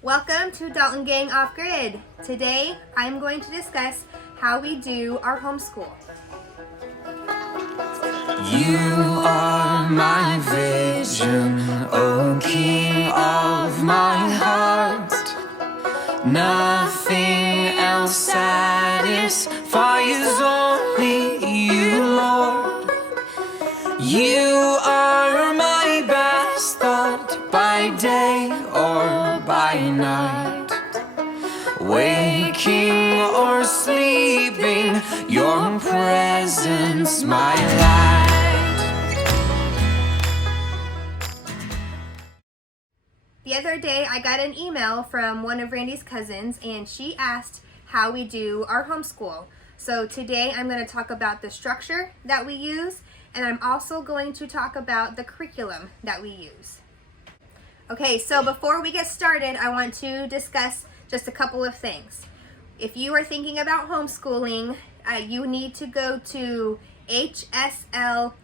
Welcome to Dalton Gang Off Grid. Today I'm going to discuss how we do our homeschool. You are my vision, O King of my heart. Nothing else satisfies, only you, Lord. You are my best thought by day or by night. Waking or sleeping, your presence my light. The other day I got an email from one of Randy's cousins and she asked how we do our homeschool. So today I'm going to talk about the structure that we use, and I'm also going to talk about the curriculum that we use. Okay, so before we get started, I want to discuss just a couple of things. If you are thinking about homeschooling, you need to go to hslda.org.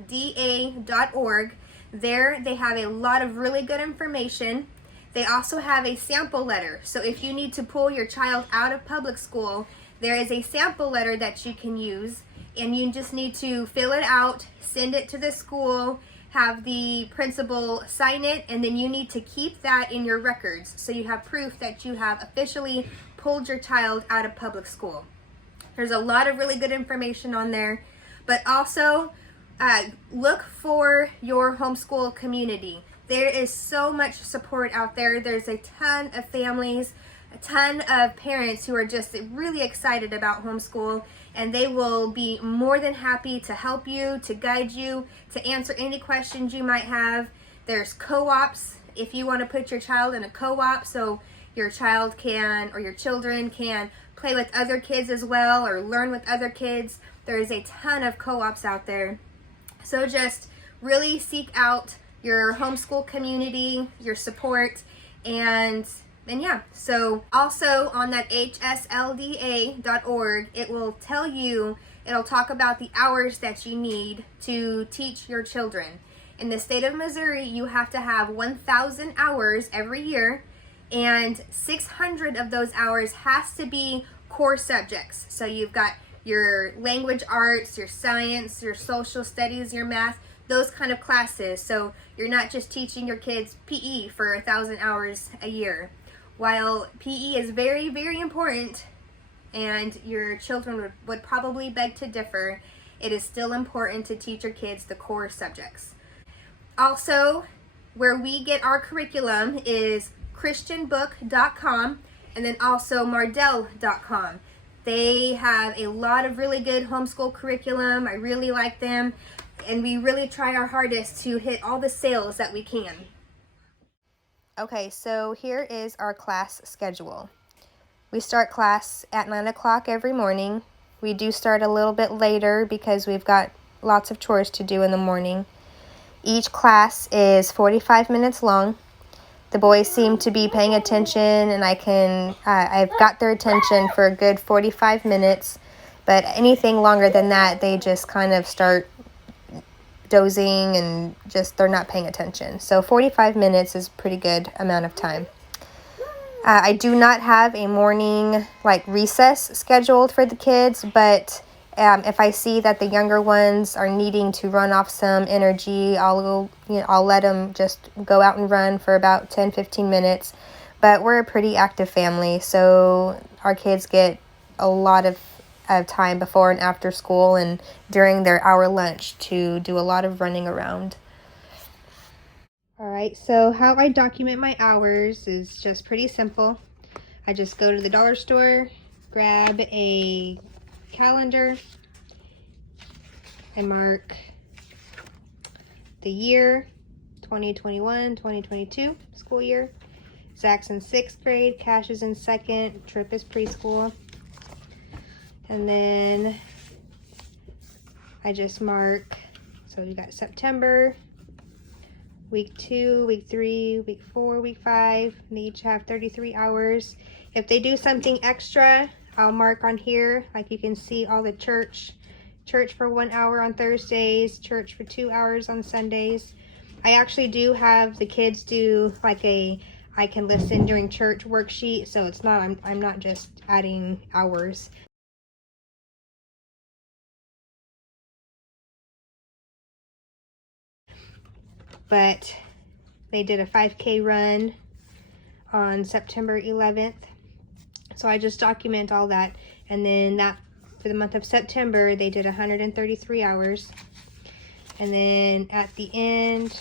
There they have a lot of really good information. They also have a sample letter. So if you need to pull your child out of public school, there is a sample letter that you can use, and you just need to fill it out, send it to the school, have the principal sign it, and then you need to keep that in your records so you have proof that you have officially pulled your child out of public school. There's a lot of really good information on there, but also look for your homeschool community. There is so much support out there. There's a ton of families, a ton of parents who are just really excited about homeschool, and they will be more than happy to help you, to guide you, to answer any questions you might have. There's co-ops if you want to put your child in a co-op so your child can, or your children can, play with other kids as well or learn with other kids. There is a ton of co-ops out there. So just really seek out your homeschool community, your support, and yeah. So also on that hslda.org, it will tell you, it'll talk about the hours that you need to teach your children. In the state of Missouri, you have to have 1,000 hours every year, and 600 of those hours has to be core subjects. So you've got your language arts, your science, your social studies, your math, those kind of classes. So you're not just teaching your kids PE for 1,000 hours a year. While PE is very, very important, and your children would probably beg to differ, it is still important to teach your kids the core subjects. Also, where we get our curriculum is christianbook.com and then also mardel.com. They have a lot of really good homeschool curriculum. I really like them, and we really try our hardest to hit all the sales that we can. Okay, so here is our class schedule. We start class at 9 o'clock every morning. We do start a little bit later because we've got lots of chores to do in the morning. Each class is 45 minutes long. The boys seem to be paying attention, and I've got their attention for a good 45 minutes, but anything longer than that, they just kind of start dozing and just they're not paying attention. So 45 minutes is a pretty good amount of time. I do not have a morning recess scheduled for the kids, but if I see that the younger ones are needing to run off some energy, I'll let them just go out and run for about 10-15 minutes. But we're a pretty active family, so our kids get a lot of time before and after school and during their hour lunch to do a lot of running around. Alright, so how I document my hours is just pretty simple. I just go to the dollar store, grab a calendar, and mark the year 2021-2022 school year. Zach's in 6th grade, Cash is in 2nd, Trip is preschool. And then I just mark, so we got September, week 2, week 3, week 4, week 5. They each have 33 hours. If they do something extra, I'll mark on here. Like you can see all the church for 1 hour on Thursdays, church for 2 hours on Sundays. I actually do have the kids do like a I can listen during church worksheet, so it's not, I'm not just adding hours. But they did a 5K run on September 11th. So I just document all that. And then that for the month of September, they did 133 hours. And then at the end,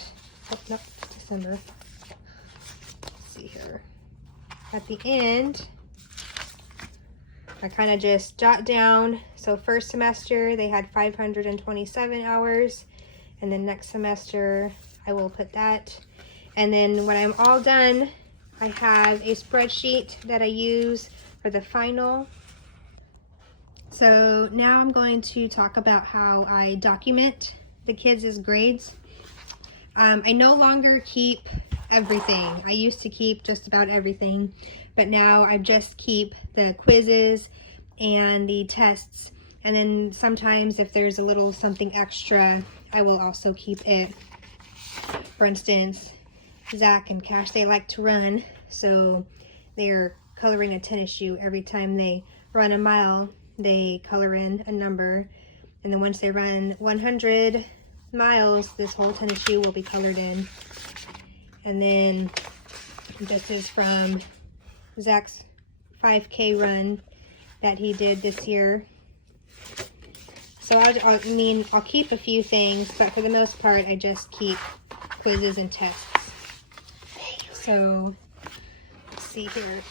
oh, nope, December. Let's see here. At the end, I kind of just jot down. So first semester, they had 527 hours. And then next semester, I will put that. And then when I'm all done, I have a spreadsheet that I use for the final. So now I'm going to talk about how I document the kids' grades. I no longer keep everything. I used to keep just about everything, but now I just keep the quizzes and the tests. And then sometimes if there's a little something extra, I will also keep it. For instance, Zach and Cash, they like to run, so they're coloring a tennis shoe. Every time they run a mile, they color in a number, and then once they run 100 miles, this whole tennis shoe will be colored in. And then this is from Zach's 5K run that he did this year. So I'll keep a few things, but for the most part, I just keep quizzes and tests. So let's see here.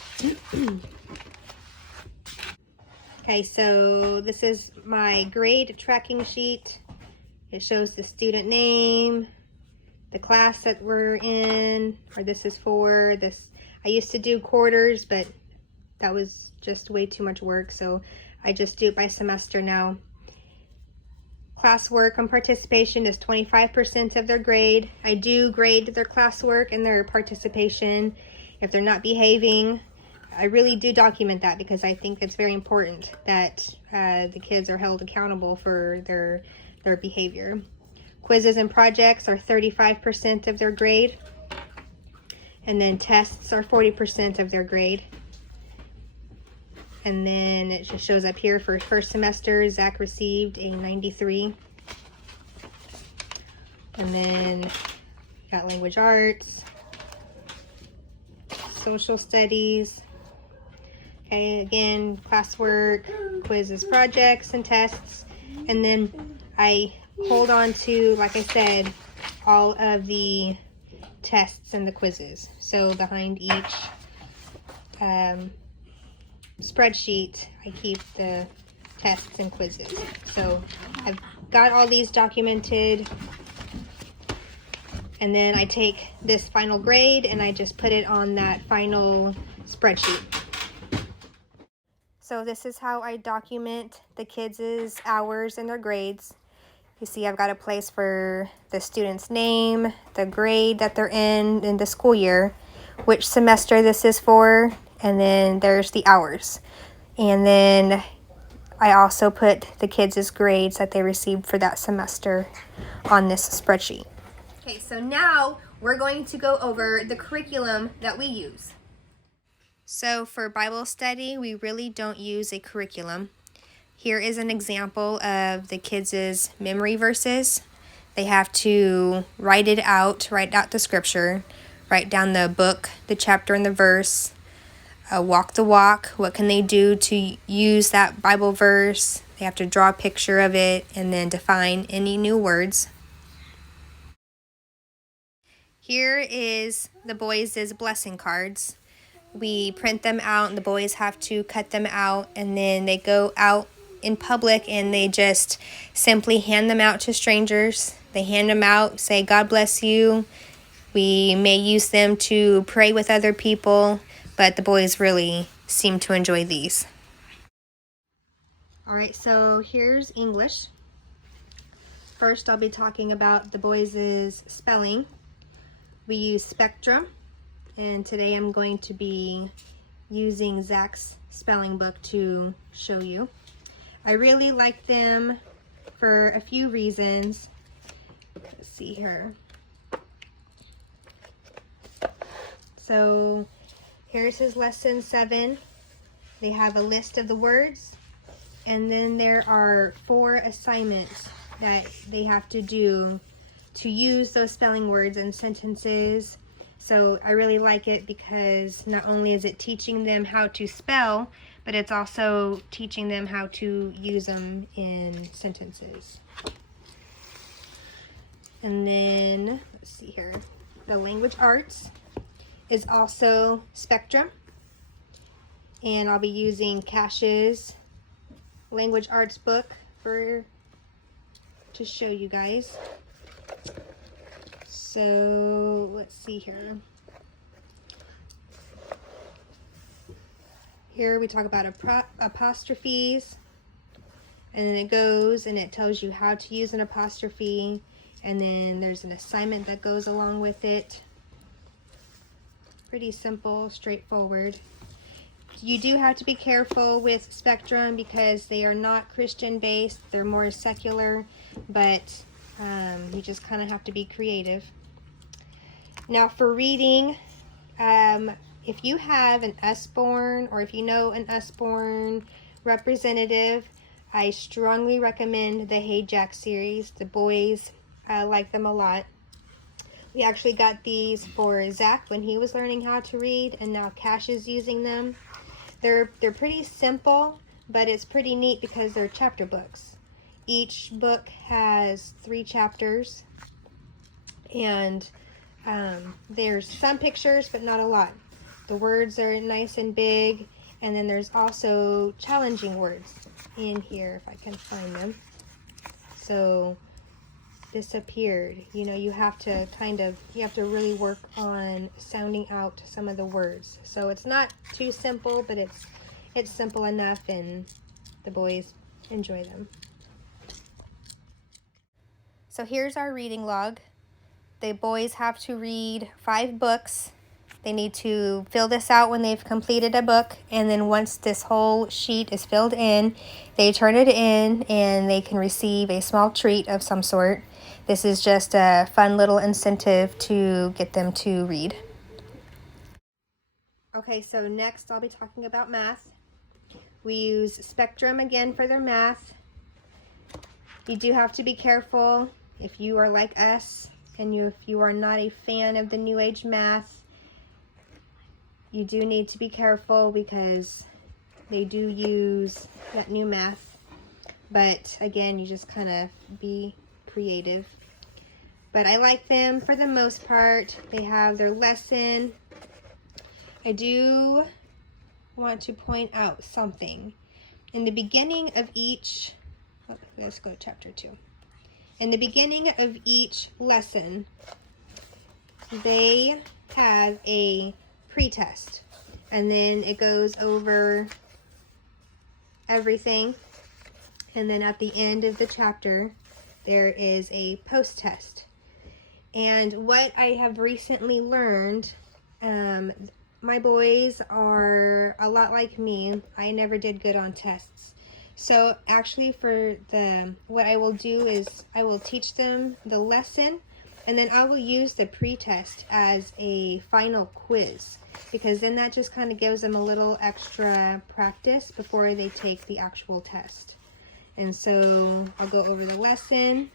Okay, so this is my grade tracking sheet. It shows the student name, the class that we're in, or this is for. This, I used to do quarters, but that was just way too much work, so I just do it by semester now. Classwork and participation is 25% of their grade. I do grade their classwork and their participation. If they're not behaving, I really do document that because I think it's very important that the kids are held accountable for their behavior. Quizzes and projects are 35% of their grade. And then tests are 40% of their grade. And then it just shows up here for first semester, Zach received a 93. And then got language arts, social studies. Okay, again, classwork, quizzes, projects, and tests. And then I hold on to, like I said, all of the tests and the quizzes. So behind each spreadsheet, I keep the tests and quizzes. So I've got all these documented, and then I take this final grade and I just put it on that final spreadsheet. So this is how I document the kids' hours and their grades. You see I've got a place for the student's name, the grade that they're in the school year, which semester this is for, and then there's the hours. And then I also put the kids' grades that they received for that semester on this spreadsheet. Okay, so now we're going to go over the curriculum that we use. So for Bible study, we really don't use a curriculum. Here is an example of the kids' memory verses. They have to write out the scripture, write down the book, the chapter, and the verse, walk the walk. What can they do to use that Bible verse? They have to draw a picture of it and then define any new words. Here is the boys' blessing cards. We print them out and the boys have to cut them out, and then they go out in public and they just simply hand them out to strangers. They hand them out, say, God bless you. We may use them to pray with other people, but the boys really seem to enjoy these. All right, so here's English. First, I'll be talking about the boys' spelling. We use Spectrum, and today I'm going to be using Zach's spelling book to show you. I really like them for a few reasons. Let's see here. So here's his lesson 7. They have a list of the words, and then there are 4 assignments that they have to do to use those spelling words in sentences. So I really like it because not only is it teaching them how to spell, but it's also teaching them how to use them in sentences. And then, let's see here, the language arts is also Spectrum. And I'll be using Cash's language arts book to show you guys. So let's see here. Here we talk about apostrophes, and then it goes and it tells you how to use an apostrophe, and then there's an assignment that goes along with it. Pretty simple, straightforward. You do have to be careful with Spectrum because they are not Christian based, they're more secular, but you just kind of have to be creative. Now for reading, if you have an Usborne, or if you know an Usborne representative, I strongly recommend the Hey Jack series. The boys like them a lot. We actually got these for Zach when he was learning how to read, and now Cash is using them. They're pretty simple, but it's pretty neat because they're chapter books. Each book has 3 chapters, and there's some pictures, but not a lot. The words are nice and big, and then there's also challenging words in here, if I can find them. So, disappeared. You know, you have to really work on sounding out some of the words. So it's not too simple, but it's simple enough, and the boys enjoy them. So here's our reading log. The boys have to read 5 books. They need to fill this out when they've completed a book, and then once this whole sheet is filled in, they turn it in and they can receive a small treat of some sort. This is just a fun little incentive to get them to read. Okay, so next I'll be talking about math. We use Spectrum again for their math. You do have to be careful if you are like us and if you are not a fan of the New Age math. You do need to be careful because they do use that new math. But again, you just kind of be creative. But I like them for the most part. They have their lesson. I do want to point out something. In the beginning of each, let's go to chapter 2. In the beginning of each lesson, they have a pretest, and then it goes over everything, and then at the end of the chapter there is a post-test. And what I have recently learned, my boys are a lot like me. I never did good on tests. So actually what I will do is I will teach them the lesson, and then I will use the pretest as a final quiz, because then that just kind of gives them a little extra practice before they take the actual test. And so I'll go over the lesson,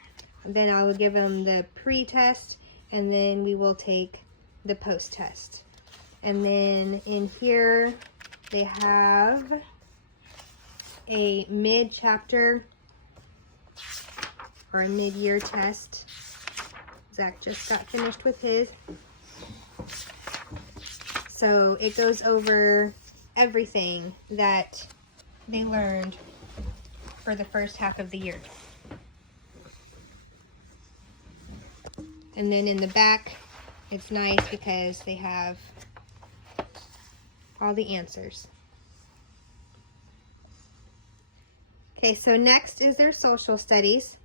then I will give them the pretest, and then we will take the post-test. And then in here they have a mid-chapter or a mid-year test. Zach just got finished with his. So it goes over everything that they learned for the first half of the year. And then in the back, it's nice because they have all the answers. Okay, so next is their social studies,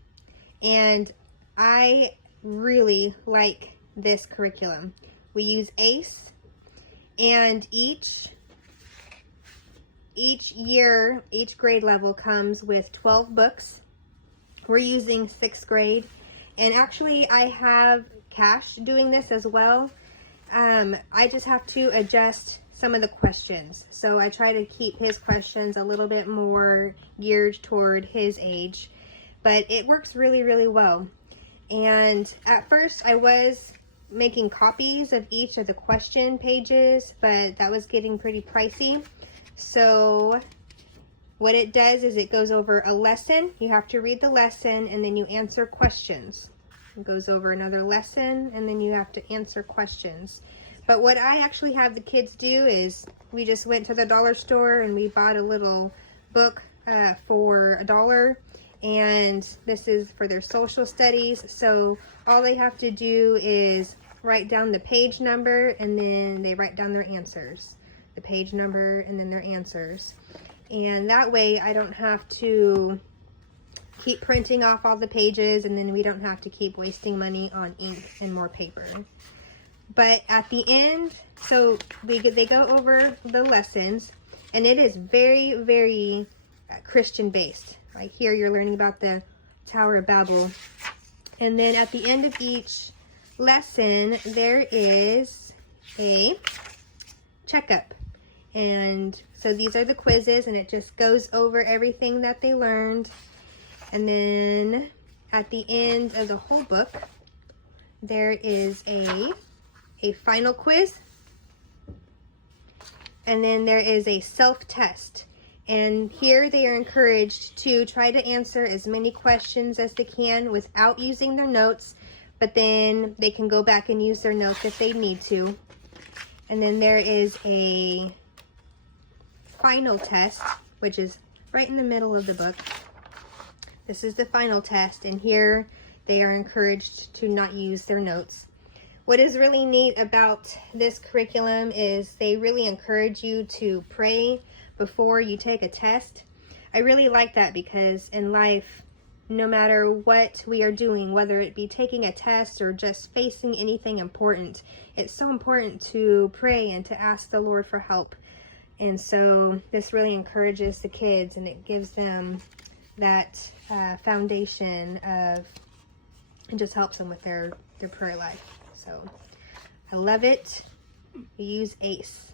and I really like this curriculum. We use ACE, and each year, each grade level comes with 12 books. We're using 6th grade, and actually I have Cash doing this as well. I just have to adjust some of the questions. So I try to keep his questions a little bit more geared toward his age, but it works really, really well. And at first I was making copies of each of the question pages, but that was getting pretty pricey. So what it does is it goes over a lesson. You have to read the lesson and then you answer questions. It goes over another lesson and then you have to answer questions. But what I actually have the kids do is we just went to the dollar store and we bought a little book for $1. And this is for their social studies. So all they have to do is write down the page number and then they write down their answers. The page number and then their answers. And that way I don't have to keep printing off all the pages, and then we don't have to keep wasting money on ink and more paper. But at the end, so they go over the lessons, and it is very, very Christian based. Like here you're learning about the Tower of Babel. And then at the end of each lesson, there is a checkup. And so these are the quizzes, and it just goes over everything that they learned. And then at the end of the whole book, there is a final quiz. And then there is a self-test. And here they are encouraged to try to answer as many questions as they can without using their notes, but then they can go back and use their notes if they need to. And then there is a final test, which is right in the middle of the book. This is the final test, and here they are encouraged to not use their notes. What is really neat about this curriculum is they really encourage you to pray before you take a test. I really like that because in life, no matter what we are doing, whether it be taking a test or just facing anything important, it's so important to pray and to ask the Lord for help. And so this really encourages the kids, and it gives them that foundation of, and just helps them with their prayer life. So I love it. We use ACE.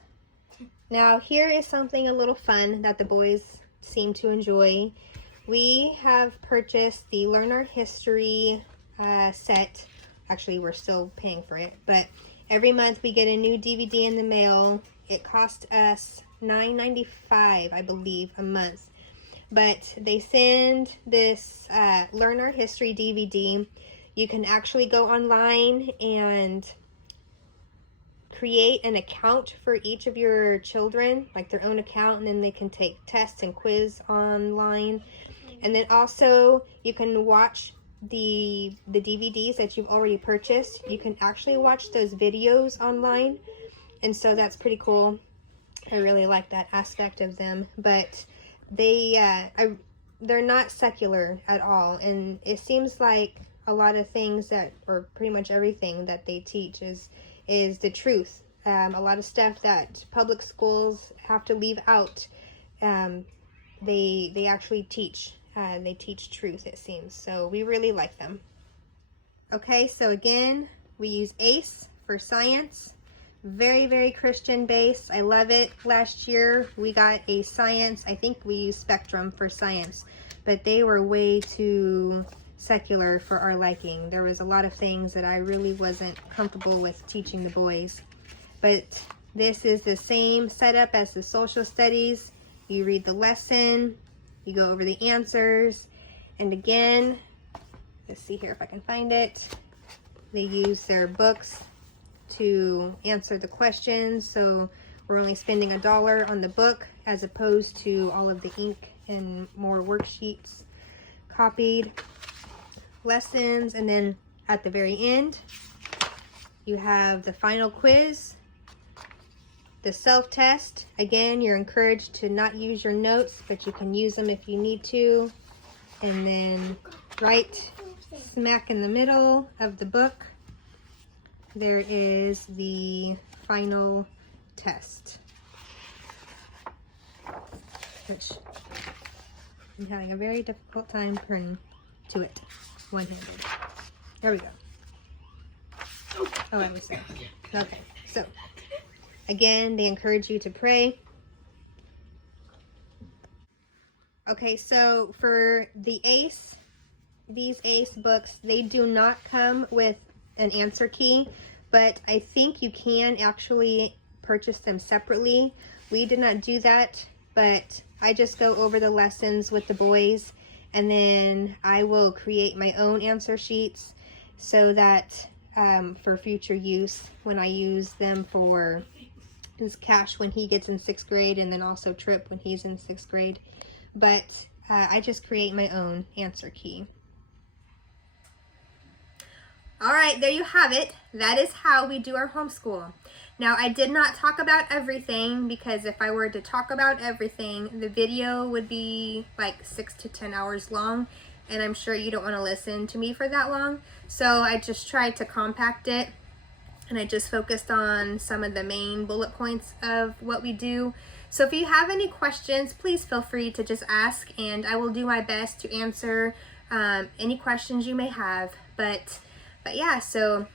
Now here is something a little fun that the boys seem to enjoy. We have purchased the Learn Our History set. Actually, we're still paying for it, but every month we get a new DVD in the mail. It cost us $9.95, I believe, a month. But they send this Learn Our History DVD. You can actually go online and create an account for each of your children, like their own account, and then they can take tests and quiz online. And then also you can watch the DVDs that you've already purchased. You can actually watch those videos online, and so that's pretty cool. I really like that aspect of them. But they're not secular at all, and it seems like a lot of things that, or pretty much everything that they teach is the truth. A lot of stuff that public schools have to leave out, they actually teach. They teach truth, it seems. So we really like them. Okay, so again, we use ACE for science. Very, very Christian based. I love it. Last year we got a science, I think we used Spectrum for science, but they were way too secular for our liking. There was a lot of things that I really wasn't comfortable with teaching the boys. But this is the same setup as the social studies. You read the lesson, you go over the answers, and again, let's see here if I can find it. They use their books to answer the questions, so we're only spending $1 on the book as opposed to all of the ink and more worksheets copied. Lessons, and then at the very end you have the final quiz, the self-test. Again, you're encouraged to not use your notes, but you can use them if you need to. And then right smack in the middle of the book, there is the final test, which I'm having a very difficult time turning to it one-handed. There we go. Oh, I was there. Okay, so again, they encourage you to pray. Okay, so for the ACE, these ACE books, they do not come with an answer key, but I think you can actually purchase them separately. We did not do that, but I just go over the lessons with the boys, and then I will create my own answer sheets so that for future use, when I use them for his Cash when he gets in 6th grade, and then also Trip when he's in 6th grade. But I just create my own answer key. All right, there you have it. That is how we do our homeschool. Now, I did not talk about everything, because if I were to talk about everything, the video would be like 6 to 10 hours long, and I'm sure you don't want to listen to me for that long. So I just tried to compact it, and I just focused on some of the main bullet points of what we do. So if you have any questions, please feel free to just ask, and I will do my best to answer any questions you may have. But yeah, so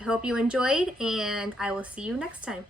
I hope you enjoyed, and I will see you next time.